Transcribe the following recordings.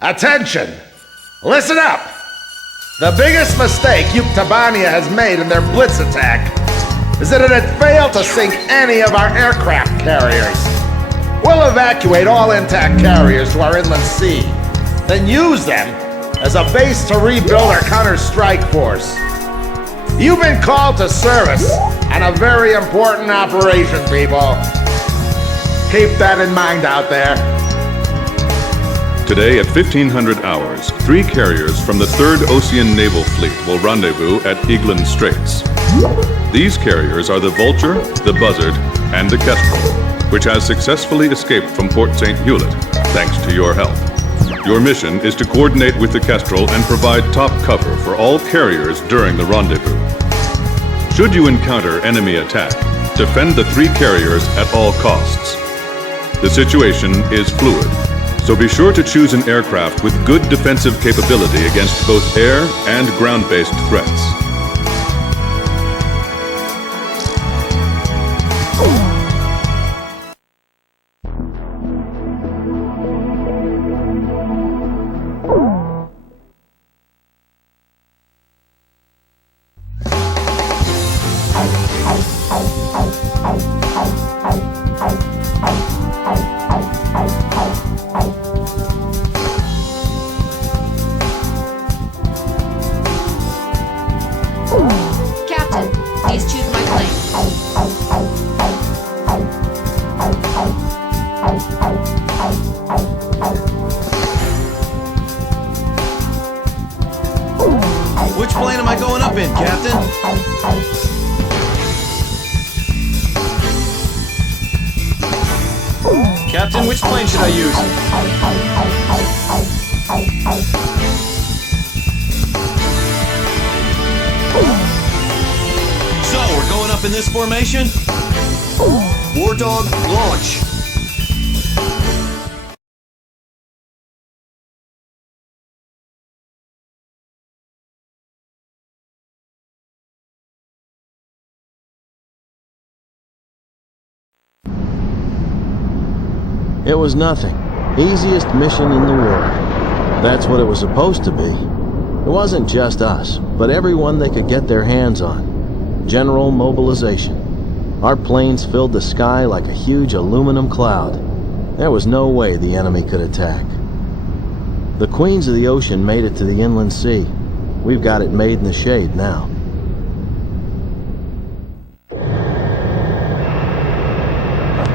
Attention! Listen up! The biggest mistake Tabania has made in their blitz attack is that it had failed to sink any of our aircraft carriers. We'll evacuate all intact carriers to our inland sea, then use them as a base to rebuild our counter-strike force. You've been called to service on a very important operation, people. Keep that in mind out there. Today at 1500 hours, 3 carriers from the 3rd Ocean Naval Fleet will rendezvous at Eglin Straits. These carriers are the Vulture, the Buzzard, and the Kestrel, which has successfully escaped from Port St. Hewlett, thanks to your help. Your mission is to coordinate with the Kestrel and provide top cover for all carriers during the rendezvous. Should you encounter enemy attack, defend the 3 carriers at all costs. The situation is fluid, so be sure to choose an aircraft with good defensive capability against both air and ground-based threats. Which plane am I going up in, Captain? Captain, which plane should I use? So, we're going up in this formation? War Dog, launch! It was nothing. Easiest mission in the war. That's what it was supposed to be. It wasn't just us, but everyone they could get their hands on. General mobilization. Our planes filled the sky like a huge aluminum cloud. There was no way the enemy could attack. The Queens of the Ocean made it to the inland sea. We've got it made in the shade now.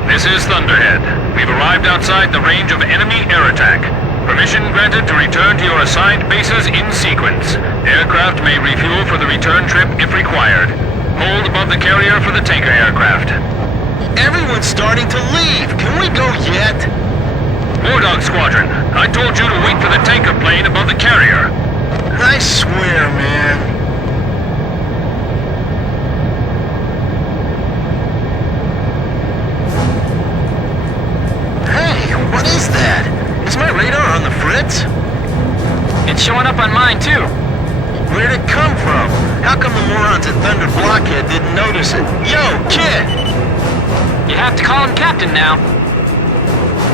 This is Thunderhead. We've arrived outside the range of enemy air attack. Permission granted to return to your assigned bases in sequence. Aircraft may refuel for the return trip if required. Hold above the carrier for the tanker aircraft. Everyone's starting to leave! Can we go yet? War Dog Squadron, I told you to wait for the tanker plane above the carrier. I swear, man. What is that? Is my radar on the fritz? It's showing up on mine, too. Where'd it come from? How come the morons at Thunder Blockhead didn't notice it? Yo, kid! You have to call him Captain now.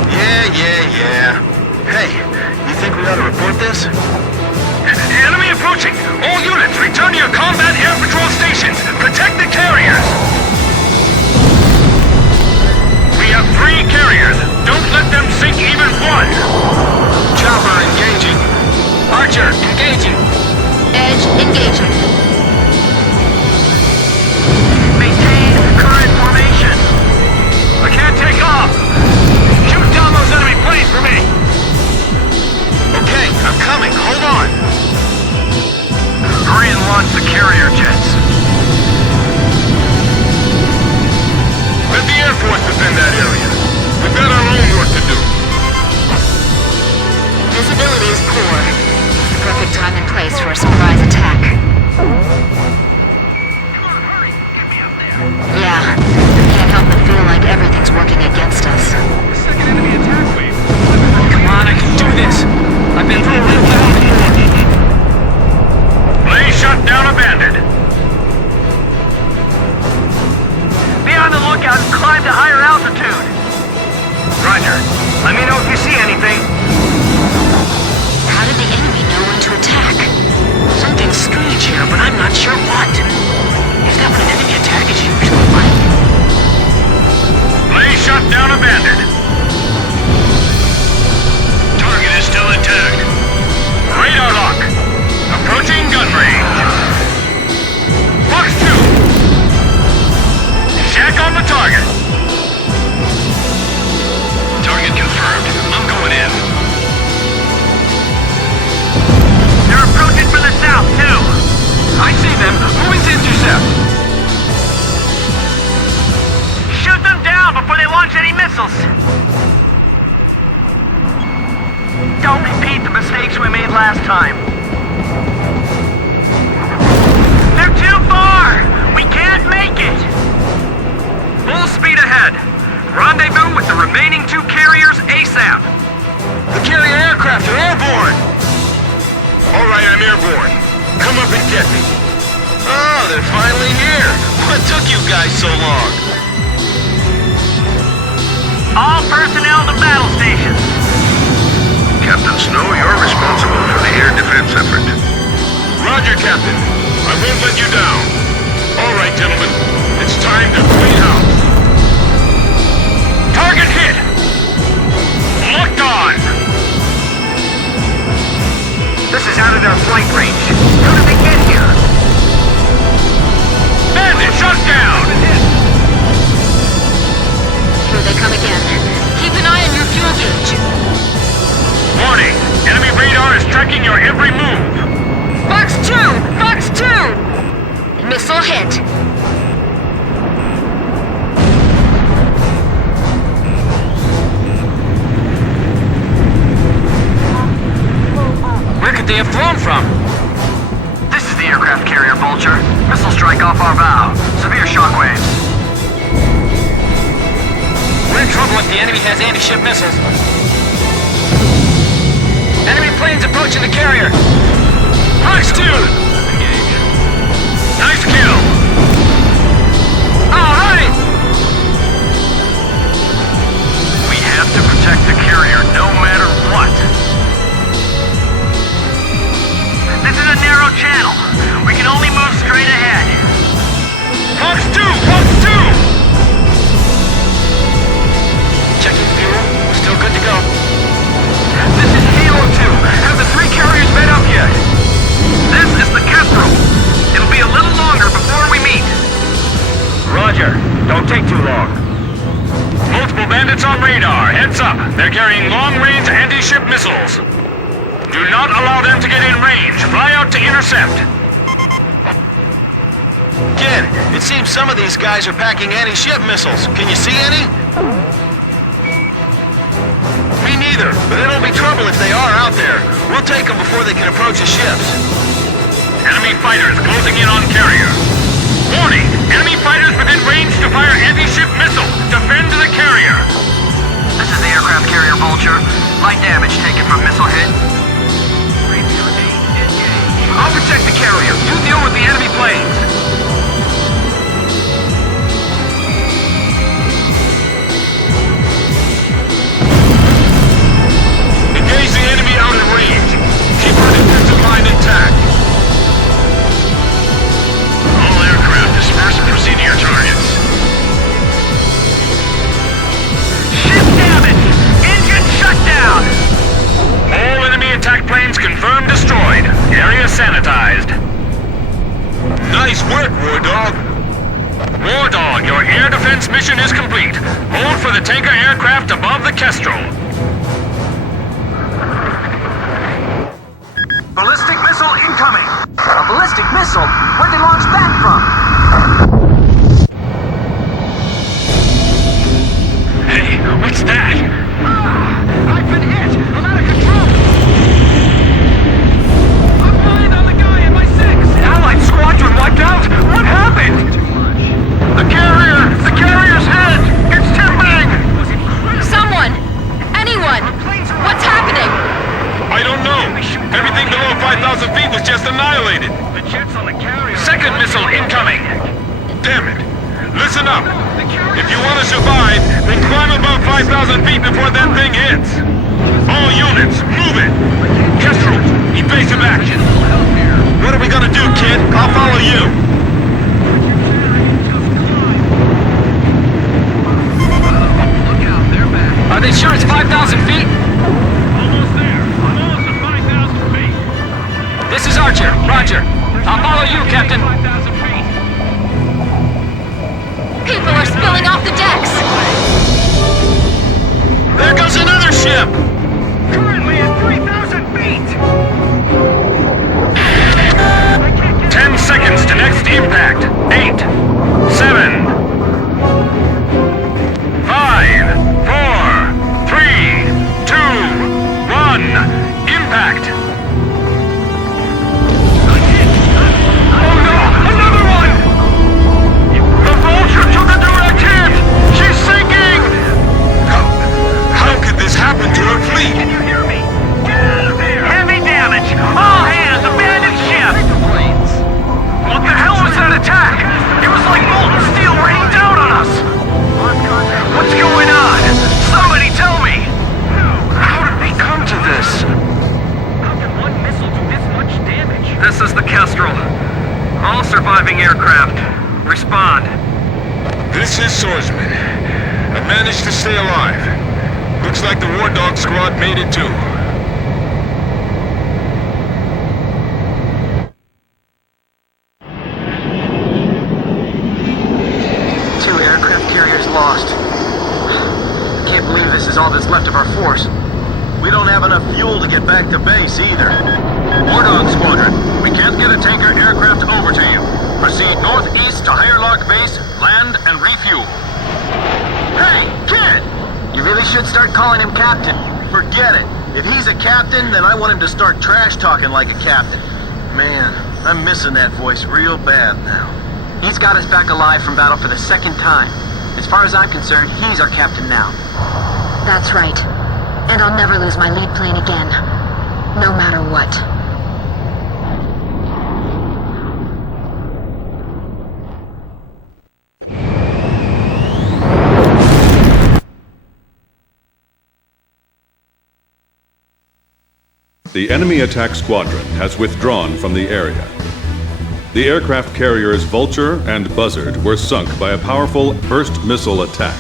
Yeah. Hey, you think we ought to report this? Enemy approaching! All units, return to your combat air patrol stations! Protect the carriers! We have 3 carriers! Don't let them sink even one! Chopper engaging. Archer, engaging. Edge engaging. Maintain current formation! I can't take off! Shoot down those enemy planes for me! Okay, I'm coming. Hold on. Hurry and launch the last time. They're too far! We can't make it! Full speed ahead. Rendezvous with the remaining 2 carriers ASAP. The carrier aircraft are airborne! Alright, I'm airborne. Come up and get me. Oh, they're finally here. What took you guys so long? All personnel to battle stations. Captain Snow, you're responsible for the air defense effort. Roger, Captain. I won't let you down. All right, gentlemen. It's time to clean house. Target hit! Locked on! This is out of their flight range. How did they get here? Bandit shot down! Here they come again. Keep an eye on your fuel gauge. Warning! Enemy radar is tracking your every move! Fox 2! Fox 2! Missile hit. Where could they have flown from? This is the aircraft carrier, Vulture. Missile strike off our bow. Severe shockwaves. We're in trouble if the enemy has anti-ship missiles. Enemy planes approaching the carrier. Fox 2! Nice kill! All right! We have to protect the carrier no matter what. This is a narrow channel. We can only move straight ahead. Fox 2! Fox 2! Checking fuel. Still good to go. This is Halo 2. Have the 3 carriers met up yet? This is the Kestrel. It'll be a little longer before we meet. Roger. Don't take too long. Multiple bandits on radar. Heads up. They're carrying long-range anti-ship missiles. Do not allow them to get in range. Fly out to intercept. Kid, it seems some of these guys are packing anti-ship missiles. Can you see any? Me neither, but it'll be trouble if they are out there. We'll take them before they can approach the ships. Enemy fighters closing in on carrier. Warning! Enemy fighters within range to fire anti-ship missile. Defend the carrier. This is the aircraft carrier, Vulture. Light damage taken from missile hit. I'll protect the carrier. You deal with the enemy planes. Engage the enemy out in range. Keep our defensive line intact. All aircraft disperse and proceed to your targets. Ship damage! Engine shut down! All enemy attack planes confirmed destroyed. Area sanitized. Nice work, War Dog. War Dog, your air defense mission is complete. Hold for the tanker aircraft above the Kestrel. Ballistic missile incoming! A ballistic missile? Where'd they launch that from? Hey, what's that? I've been hit! I'm out of control! I'm flying on the guy in my 6! Allied squadron wiped out? What happened? The carrier's head! It's tipping! Someone! Anyone! What's happening? I don't know. Everything below 5,000 feet was just annihilated. The jets on the carrier... Second missile incoming. Damn it. Listen up. If you want to survive, then climb above 5,000 feet before that thing hits. All units, move it. Kestrel, evasive action. What are we gonna do, kid? I'll follow you. Look out, they're back. Are they sure it's 5,000 feet? Almost there. Almost at 5,000 feet. This is Archer. Roger. I'll follow you, Captain. 5,000 feet. People are spilling off the decks! There goes another ship! Currently at 3,000 feet. 10 seconds to next impact. 8, 7, 5, 4, 3, 2, 1. Impact. aircraft. Respond. This is Swordsman. I managed to stay alive. Looks like the War Dog squad made it too. Two aircraft carriers lost. Can't believe this is all that's left of our force. We don't have enough fuel to get back to base either. War Dog Squadron, we can't get a tanker aircraft over to you. Proceed northeast to Higher Log Base, land and refuel. Hey, kid! You really should start calling him Captain. Forget it. If he's a captain, then I want him to start trash talking like a captain. Man, I'm missing that voice real bad now. He's got us back alive from battle for the second time. As far as I'm concerned, he's our captain now. That's right. And I'll never lose my lead plane again. No matter what. The enemy attack squadron has withdrawn from the area. The aircraft carriers Vulture and Buzzard were sunk by a powerful burst missile attack.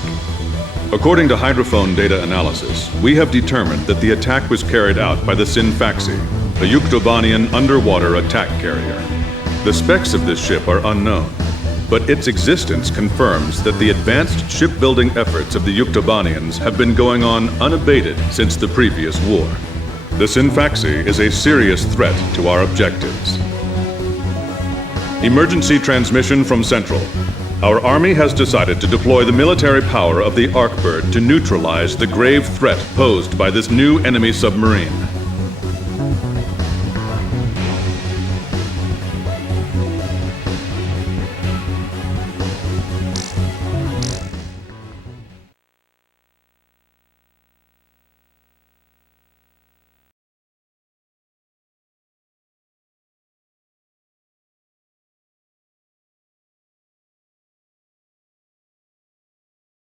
According to hydrophone data analysis, we have determined that the attack was carried out by the Sinfaxi, a Yuktobanian underwater attack carrier. The specs of this ship are unknown, but its existence confirms that the advanced shipbuilding efforts of the Yuktobanians have been going on unabated since the previous war. The Sinfaxi is a serious threat to our objectives. Emergency transmission from Central. Our Army has decided to deploy the military power of the Arkbird to neutralize the grave threat posed by this new enemy submarine.